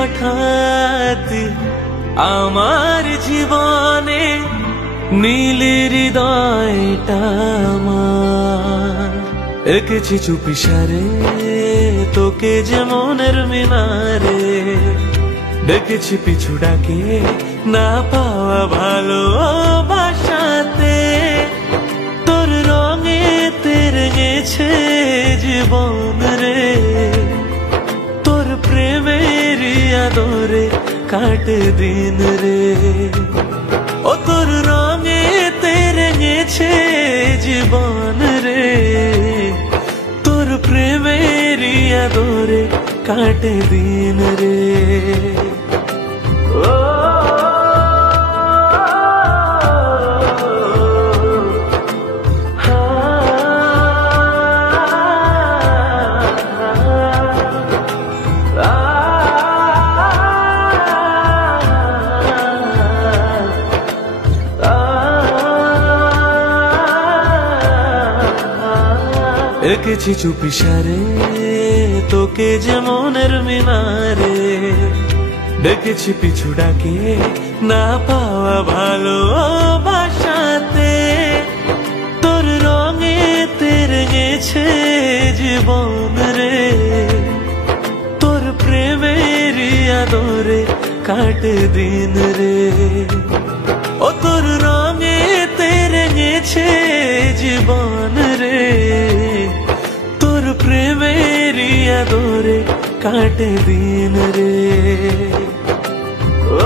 হঠাৎ আমার জীবনে নীলি হৃদয়টা আমার। এঁকেছি চুপিসারে তোকে যে মনের মিনারে, ডেকেছি পিছু ডাকে না পাওয়া ভালোবাসাতে। তোর রঙে তেরঙেছে জীবন রে, তোর প্রেমের আদরে কাটে দিন রে। ও তোর রঙে তেরঙেছে জীবন রে, তোর প্রেমের আদরে কাটে দিন রে। এঁকেছি চুপিসারে তোকে যে মনের মিনারে, ডেকেছি পিছু ডাকে না পাওয়া ভালোবাসাতে। তোর রঙে তেরঙেছে জীবন রে, তোর প্রেমের আদরে কাটে দিন রে। ও তোর রঙে তেরঙেছে জীবন রে, তোর প্রেমের আদরে কাটে দিন রে। ও